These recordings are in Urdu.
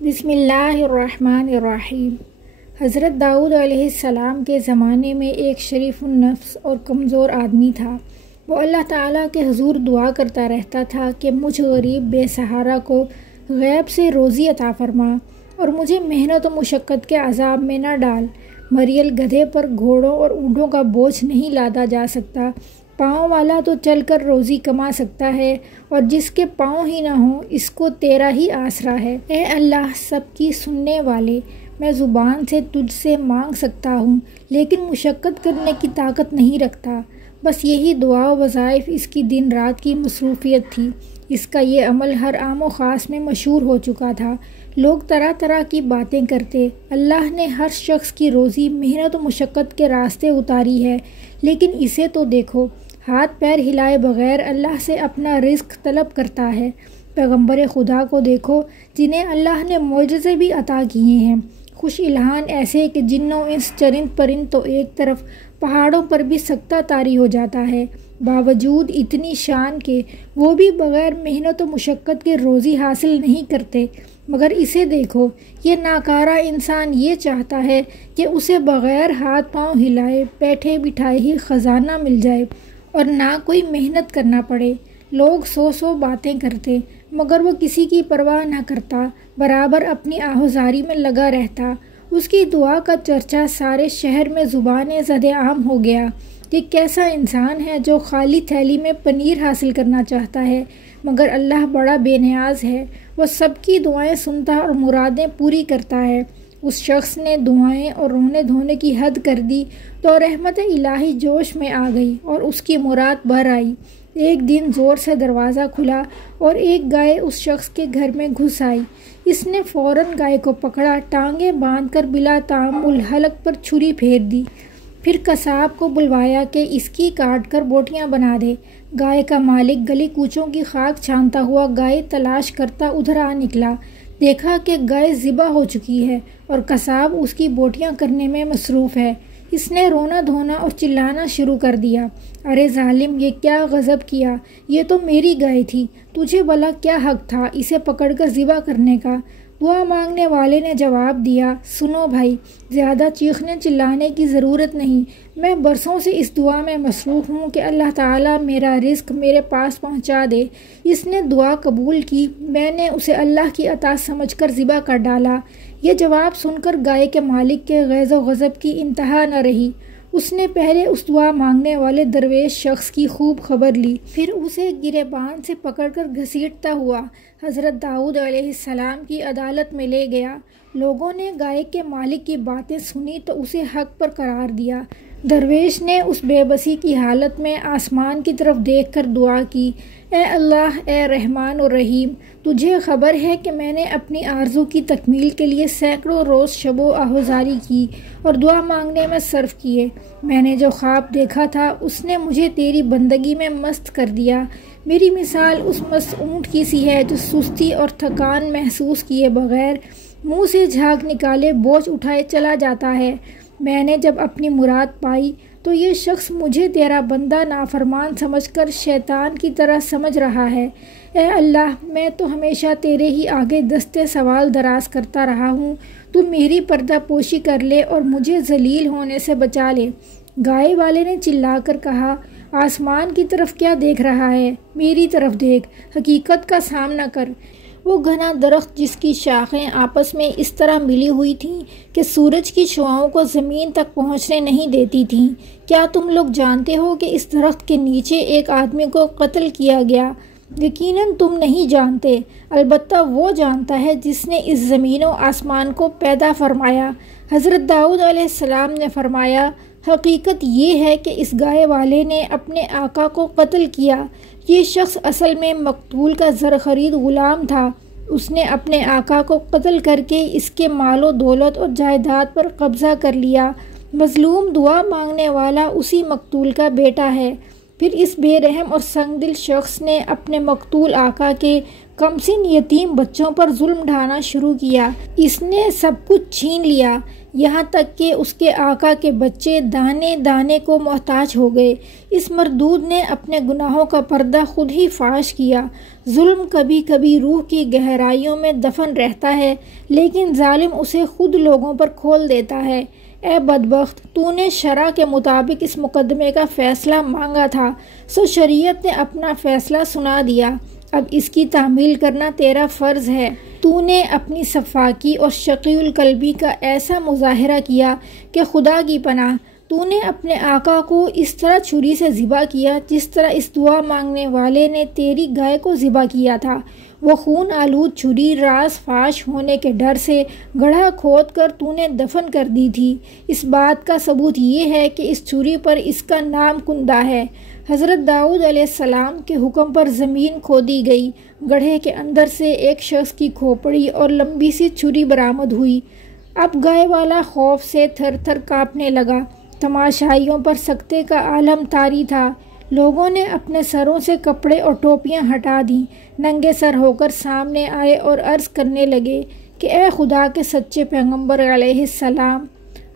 بسم اللہ الرحمن الرحیم۔ حضرت داؤد علیہ السلام کے زمانے میں ایک شریف النفس اور کمزور آدمی تھا۔ وہ اللہ تعالیٰ کے حضور دعا کرتا رہتا تھا کہ مجھ غریب بے سہارا کو غیب سے روزی عطا فرما اور مجھے محنت و مشقت کے عذاب میں نہ ڈال۔ مریل گدھے پر گھوڑوں اور اونٹوں کا بوجھ نہیں لادا جا سکتا، پاؤں والا تو چل کر روزی کما سکتا ہے، اور جس کے پاؤں ہی نہ ہوں اس کو تیرا ہی آسرا ہے۔ اے اللہ سب کی سننے والے، میں زبان سے تجھ سے مانگ سکتا ہوں لیکن مشقت کرنے کی طاقت نہیں رکھتا۔ بس یہی دعا و وظائف اس کی دن رات کی مصروفیت تھی۔ اس کا یہ عمل ہر عام و خاص میں مشہور ہو چکا تھا۔ لوگ طرح طرح کی باتیں کرتے۔ اللہ نے ہر شخص کی روزی محنت و مشقت کے راستے اتاری ہے، لیکن اسے تو دیکھو، ہاتھ پیر ہلائے بغیر اللہ سے اپنا رزق طلب کرتا ہے۔ پیغمبر خدا کو دیکھو جنہیں اللہ نے معجزے بھی عطا کیے ہیں، خوش الہان ایسے کہ جنوں انس چرند پرند تو ایک طرف، پہاڑوں پر بھی سکتہ طاری ہو جاتا ہے۔ باوجود اتنی شان کے وہ بھی بغیر محنت و مشقت کے روزی حاصل نہیں کرتے، مگر اسے دیکھو، یہ ناکارہ انسان یہ چاہتا ہے کہ اسے بغیر ہاتھ پاؤں ہلائے بیٹھے بٹھائے ہی خزانہ مل جائے اور نہ کوئی محنت کرنا پڑے۔ لوگ سو باتیں کرتے مگر وہ کسی کی پرواہ نہ کرتا، برابر اپنی آہوزاری میں لگا رہتا۔ اس کی دعا کا چرچا سارے شہر میں زبان زد عام ہو گیا۔ یہ کیسا انسان ہے جو خالی تھیلی میں پنیر حاصل کرنا چاہتا ہے، مگر اللہ بڑا بے نیاز ہے، وہ سب کی دعائیں سنتا اور مرادیں پوری کرتا ہے۔ اس شخص نے دعائیں اور رونے دھونے کی حد کر دی تو رحمت الہی جوش میں آ گئی اور اس کی مراد بھر آئی۔ ایک دن زور سے دروازہ کھلا اور ایک گائے اس شخص کے گھر میں گھس آئی۔ اس نے فوراً گائے کو پکڑا، ٹانگیں باندھ کر بلا تعمل حلق پر چھری پھیر دی، پھر قصاب کو بلوایا کہ اس کی کاٹ کر بوٹیاں بنا دے۔ گائے کا مالک گلی کوچوں کی خاک چھانتا ہوا گائے تلاش کرتا ادھر آ نکلا، دیکھا کہ گائے ذبح ہو چکی ہے اور قصاب اس کی بوٹیاں کرنے میں مصروف ہے۔ اس نے رونا دھونا اور چلانا شروع کر دیا، ارے ظالم، یہ کیا غضب کیا، یہ تو میری گائے تھی، تجھے بھلا کیا حق تھا اسے پکڑ کر ذبح کرنے کا؟ دعا مانگنے والے نے جواب دیا، سنو بھائی، زیادہ چیخنے چلانے کی ضرورت نہیں، میں برسوں سے اس دعا میں مصروف ہوں کہ اللہ تعالیٰ میرا رزق میرے پاس پہنچا دے۔ اس نے دعا قبول کی، میں نے اسے اللہ کی عطا سمجھ کر ذبح کر ڈالا۔ یہ جواب سن کر گائے کے مالک کے غیظ و غضب کی انتہا نہ رہی۔ اس نے پہلے اس دعا مانگنے والے درویش شخص کی خوب خبر لی، پھر اسے گریبان سے پکڑ کر گھسیٹتا ہوا حضرت داؤد علیہ السلام کی عدالت میں لے گیا۔ لوگوں نے گائے کے مالک کی باتیں سنی تو اسے حق پر قرار دیا۔ درویش نے اس بے بسی کی حالت میں آسمان کی طرف دیکھ کر دعا کی، اے اللہ، اے رحمان الرحیم، تجھے خبر ہے کہ میں نے اپنی آرزو کی تکمیل کے لیے سینکڑوں روز شب و آہوزاری کی اور دعا مانگنے میں صرف کیے۔ میں نے جو خواب دیکھا تھا اس نے مجھے تیری بندگی میں مست کر دیا۔ میری مثال اس مست اونٹ کی سی ہے جو سستی اور تھکان محسوس کیے بغیر منہ سے جھاگ نکالے بوجھ اٹھائے چلا جاتا ہے۔ میں نے جب اپنی مراد پائی تو یہ شخص مجھے تیرا بندہ نافرمان سمجھ کر شیطان کی طرح سمجھ رہا ہے۔ اے اللہ، میں تو ہمیشہ تیرے ہی آگے دستے سوال دراز کرتا رہا ہوں، تو میری پردہ پوشی کر لے اور مجھے ذلیل ہونے سے بچا لے۔ گائے والے نے چلا کر کہا، آسمان کی طرف کیا دیکھ رہا ہے؟ میری طرف دیکھ، حقیقت کا سامنا کر۔ وہ گھنا درخت جس کی شاخیں آپس میں اس طرح ملی ہوئی تھیں کہ سورج کی شعاؤں کو زمین تک پہنچنے نہیں دیتی تھیں، کیا تم لوگ جانتے ہو کہ اس درخت کے نیچے ایک آدمی کو قتل کیا گیا؟ یقیناً تم نہیں جانتے، البتہ وہ جانتا ہے جس نے اس زمین و آسمان کو پیدا فرمایا۔ حضرت داؤد علیہ السلام نے فرمایا، حقیقت یہ ہے کہ اس گائے والے نے اپنے آقا کو قتل کیا۔ یہ شخص اصل میں مقتول کا زر خرید غلام تھا۔ اس نے اپنے آقا کو قتل کر کے اس کے مال و دولت اور جائیداد پر قبضہ کر لیا۔ مظلوم دعا مانگنے والا اسی مقتول کا بیٹا ہے۔ پھر اس بے رحم اور سنگ دل شخص نے اپنے مقتول آقا کے کمسن یتیم بچوں پر ظلم ڈھانا شروع کیا۔ اس نے سب کچھ چھین لیا، یہاں تک کہ اس کے آقا کے بچے دانے دانے کو محتاج ہو گئے۔ اس مردود نے اپنے گناہوں کا پردہ خود ہی فاش کیا۔ ظلم کبھی کبھی روح کی گہرائیوں میں دفن رہتا ہے، لیکن ظالم اسے خود لوگوں پر کھول دیتا ہے۔ اے بدبخت، تو نے شرع کے مطابق اس مقدمے کا فیصلہ مانگا تھا، سو شریعت نے اپنا فیصلہ سنا دیا، اب اس کی تعمیل کرنا تیرا فرض ہے۔ تو نے اپنی صفاکی اور شقی القلبی کا ایسا مظاہرہ کیا کہ خدا کی پناہ، تو نے اپنے آقا کو اس طرح چھری سے ذبح کیا جس طرح اس دعا مانگنے والے نے تیری گائے کو ذبح کیا تھا۔ وہ خون آلود چھری راز فاش ہونے کے ڈر سے گڑھا کھود کر تو نے دفن کر دی تھی۔ اس بات کا ثبوت یہ ہے کہ اس چھری پر اس کا نام کندہ ہے۔ حضرت داؤد علیہ السلام کے حکم پر زمین کھودی گئی، گڑھے کے اندر سے ایک شخص کی کھوپڑی اور لمبی سی چھری برآمد ہوئی۔ اب گائے والا خوف سے تھر تھر کانپنے لگا۔ تماشائیوں پر سکتے کا عالم طاری تھا۔ لوگوں نے اپنے سروں سے کپڑے اور ٹوپیاں ہٹا دیں، ننگے سر ہو کر سامنے آئے اور عرض کرنے لگے کہ اے خدا کے سچے پیغمبر علیہ السلام،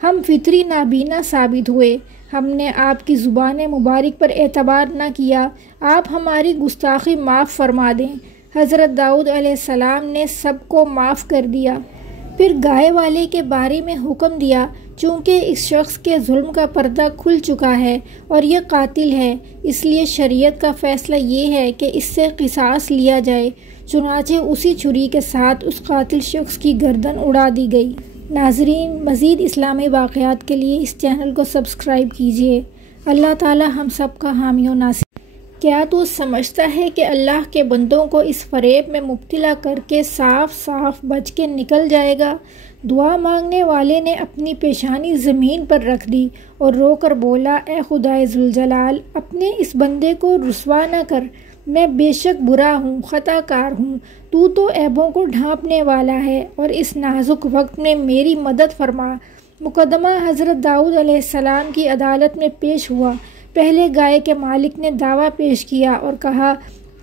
ہم فطری نابینا ثابت ہوئے، ہم نے آپ کی زبان مبارک پر اعتبار نہ کیا، آپ ہماری گستاخی معاف فرما دیں۔ حضرت داؤد علیہ السلام نے سب کو معاف کر دیا۔ پھر گائے والے کے بارے میں حکم دیا، چونکہ اس شخص کے ظلم کا پردہ کھل چکا ہے اور یہ قاتل ہے، اس لیے شریعت کا فیصلہ یہ ہے کہ اس سے قصاص لیا جائے۔ چنانچہ اسی چھری کے ساتھ اس قاتل شخص کی گردن اڑا دی گئی۔ ناظرین، مزید اسلامی واقعات کے لیے اس چینل کو سبسکرائب کیجیے۔ اللہ تعالی ہم سب کا حامی و ناصر۔ کیا تو سمجھتا ہے کہ اللہ کے بندوں کو اس فریب میں مبتلا کر کے صاف صاف بچ کے نکل جائے گا؟ دعا مانگنے والے نے اپنی پیشانی زمین پر رکھ دی اور رو کر بولا، اے خدائے ذوالجلال، اپنے اس بندے کو رسوا نہ کر، میں بے شک برا ہوں، خطا کار ہوں، تو عیبوں کو ڈھانپنے والا ہے، اور اس نازک وقت میں میری مدد فرما۔ مقدمہ حضرت داؤد علیہ السلام کی عدالت میں پیش ہوا۔ پہلے گائے کے مالک نے دعویٰ پیش کیا اور کہا،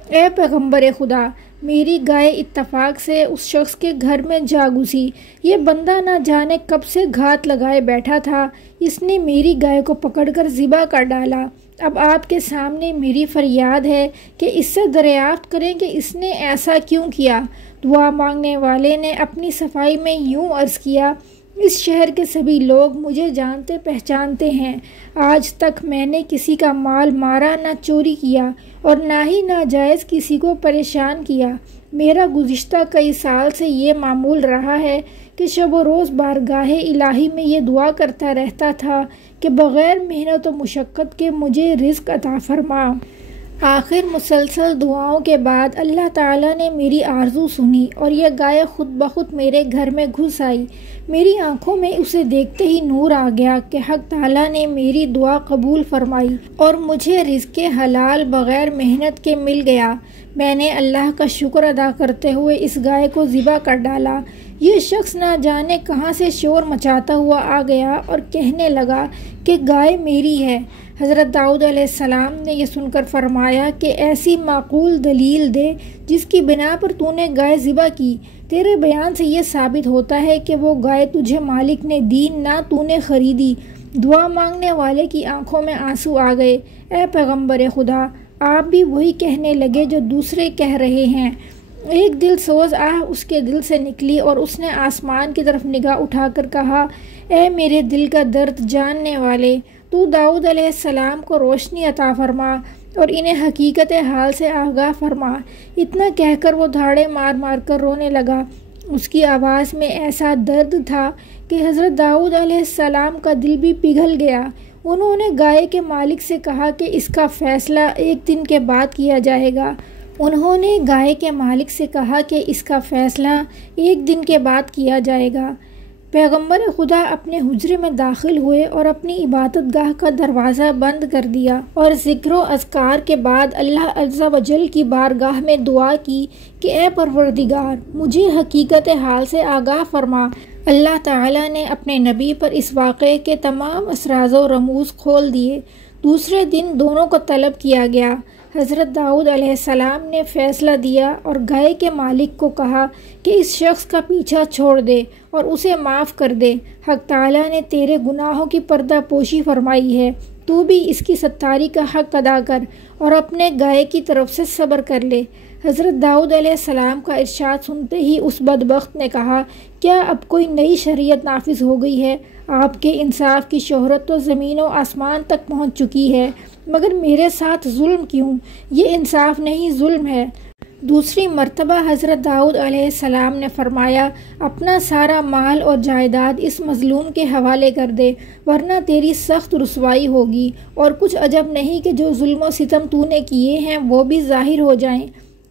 اے پیغمبر خدا، میری گائے اتفاق سے اس شخص کے گھر میں جا گھسی، یہ بندہ نہ جانے کب سے گھات لگائے بیٹھا تھا، اس نے میری گائے کو پکڑ کر ذبح کر ڈالا۔ اب آپ کے سامنے میری فریاد ہے کہ اس سے دریافت کریں کہ اس نے ایسا کیوں کیا۔ دعا مانگنے والے نے اپنی صفائی میں یوں عرض کیا، اس شہر کے سبھی لوگ مجھے جانتے پہچانتے ہیں، آج تک میں نے کسی کا مال مارا نہ چوری کیا اور نہ ہی ناجائز کسی کو پریشان کیا۔ میرا گزشتہ کئی سال سے یہ معمول رہا ہے کہ شب و روز بارگاہ الہی میں یہ دعا کرتا رہتا تھا کہ بغیر محنت و مشقت کے مجھے رزق عطا فرما۔ آخر مسلسل دعاؤں کے بعد اللہ تعالیٰ نے میری آرزو سنی اور یہ گائے خود بخود میرے گھر میں گھس آئی۔ میری آنکھوں میں اسے دیکھتے ہی نور آ گیا کہ حق تعالیٰ نے میری دعا قبول فرمائی اور مجھے رزق حلال بغیر محنت کے مل گیا۔ میں نے اللہ کا شکر ادا کرتے ہوئے اس گائے کو ذبح کر ڈالا۔ یہ شخص نہ جانے کہاں سے شور مچاتا ہوا آ گیا اور کہنے لگا کہ گائے میری ہے۔ حضرت داؤد علیہ السلام نے یہ سن کر فرمایا کہ ایسی معقول دلیل دے جس کی بنا پر تو نے گائے ذبح کی۔ تیرے بیان سے یہ ثابت ہوتا ہے کہ وہ گائے تجھے مالک نے دی، نہ تو نے خریدی۔ دعا مانگنے والے کی آنکھوں میں آنسو آ گئے۔ اے پیغمبر خدا، آپ بھی وہی کہنے لگے جو دوسرے کہہ رہے ہیں۔ ایک دل سوز آہ اس کے دل سے نکلی اور اس نے آسمان کی طرف نگاہ اٹھا کر کہا، اے میرے دل کا درد جاننے والے، تو داؤد علیہ السلام کو روشنی عطا فرما اور انہیں حقیقت حال سے آگاہ فرما۔ اتنا کہہ کر وہ دھاڑے مار مار کر رونے لگا۔ اس کی آواز میں ایسا درد تھا کہ حضرت داؤد علیہ السلام کا دل بھی پگھل گیا۔ انہوں نے گائے کے مالک سے کہا کہ اس کا فیصلہ ایک دن کے بعد کیا جائے گا۔ پیغمبر خدا اپنے حجرے میں داخل ہوئے اور اپنی عبادت گاہ کا دروازہ بند کر دیا اور ذکر و اذکار کے بعد اللہ عز و جل کی بارگاہ میں دعا کی کہ اے پروردگار، مجھے حقیقت حال سے آگاہ فرما۔ اللہ تعالیٰ نے اپنے نبی پر اس واقعے کے تمام اسراز و رموز کھول دیے۔ دوسرے دن دونوں کو طلب کیا گیا۔ حضرت داؤد علیہ السلام نے فیصلہ دیا اور گائے کے مالک کو کہا کہ اس شخص کا پیچھا چھوڑ دے اور اسے معاف کر دے۔ حق تعالیٰ نے تیرے گناہوں کی پردہ پوشی فرمائی ہے، تو بھی اس کی ستاری کا حق ادا کر اور اپنے گائے کی طرف سے صبر کر لے۔ حضرت داؤد علیہ السلام کا ارشاد سنتے ہی اس بدبخت نے کہا، کیا اب کوئی نئی شریعت نافذ ہو گئی ہے؟ آپ کے انصاف کی شہرت تو زمین و آسمان تک پہنچ چکی ہے، مگر میرے ساتھ ظلم کیوں؟ یہ انصاف نہیں، ظلم ہے۔ دوسری مرتبہ حضرت داؤد علیہ السلام نے فرمایا، اپنا سارا مال اور جائیداد اس مظلوم کے حوالے کر دے، ورنہ تیری سخت رسوائی ہوگی، اور کچھ عجب نہیں کہ جو ظلم و ستم تو نے کیے ہیں وہ بھی ظاہر ہو جائیں۔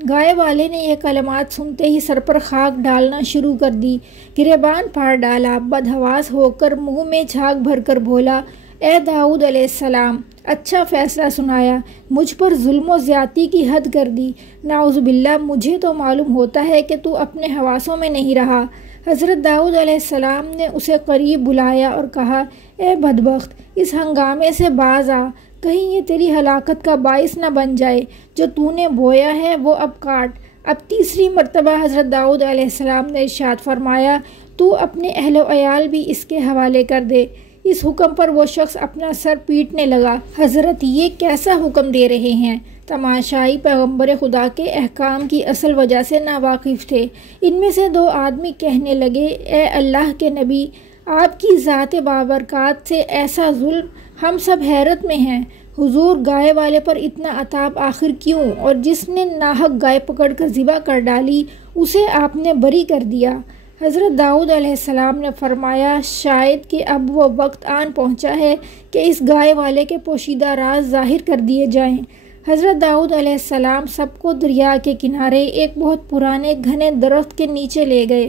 گائے والے نے یہ کلمات سنتے ہی سر پر خاک ڈالنا شروع کر دی، گریبان پھاڑ ڈالا، بدحواس ہو کر منہ میں جھاگ بھر کر بولا، اے داؤد علیہ السلام، اچھا فیصلہ سنایا، مجھ پر ظلم و زیادتی کی حد کر دی۔ نعوذ باللہ، مجھے تو معلوم ہوتا ہے کہ تو اپنے حواسوں میں نہیں رہا۔ حضرت داؤد علیہ السلام نے اسے قریب بلایا اور کہا، اے بدبخت، اس ہنگامے سے باز آ، کہیں یہ تیری ہلاکت کا باعث نہ بن جائے، جو تو نے بویا ہے وہ اب کاٹ۔ اب تیسری مرتبہ حضرت داؤد علیہ السلام نے ارشاد فرمایا، تو اپنے اہل و عیال بھی اس کے حوالے کر دے۔ اس حکم پر وہ شخص اپنا سر پیٹنے لگا۔ حضرت یہ کیسا حکم دے رہے ہیں؟ تماشائی پیغمبر خدا کے احکام کی اصل وجہ سے ناواقف تھے۔ ان میں سے دو آدمی کہنے لگے، اے اللہ کے نبی، آپ کی ذات بابرکات سے ایسا ظلم، ہم سب حیرت میں ہیں۔ حضور، گائے والے پر اتنا عتاب آخر کیوں؟ اور جس نے ناحق گائے پکڑ کر ذبح کر ڈالی اسے آپ نے بری کر دیا۔ حضرت داؤد علیہ السلام نے فرمایا، شاید کہ اب وہ وقت آن پہنچا ہے کہ اس گائے والے کے پوشیدہ راز ظاہر کر دیے جائیں۔ حضرت داؤد علیہ السلام سب کو دریا کے کنارے ایک بہت پرانے گھنے درخت کے نیچے لے گئے۔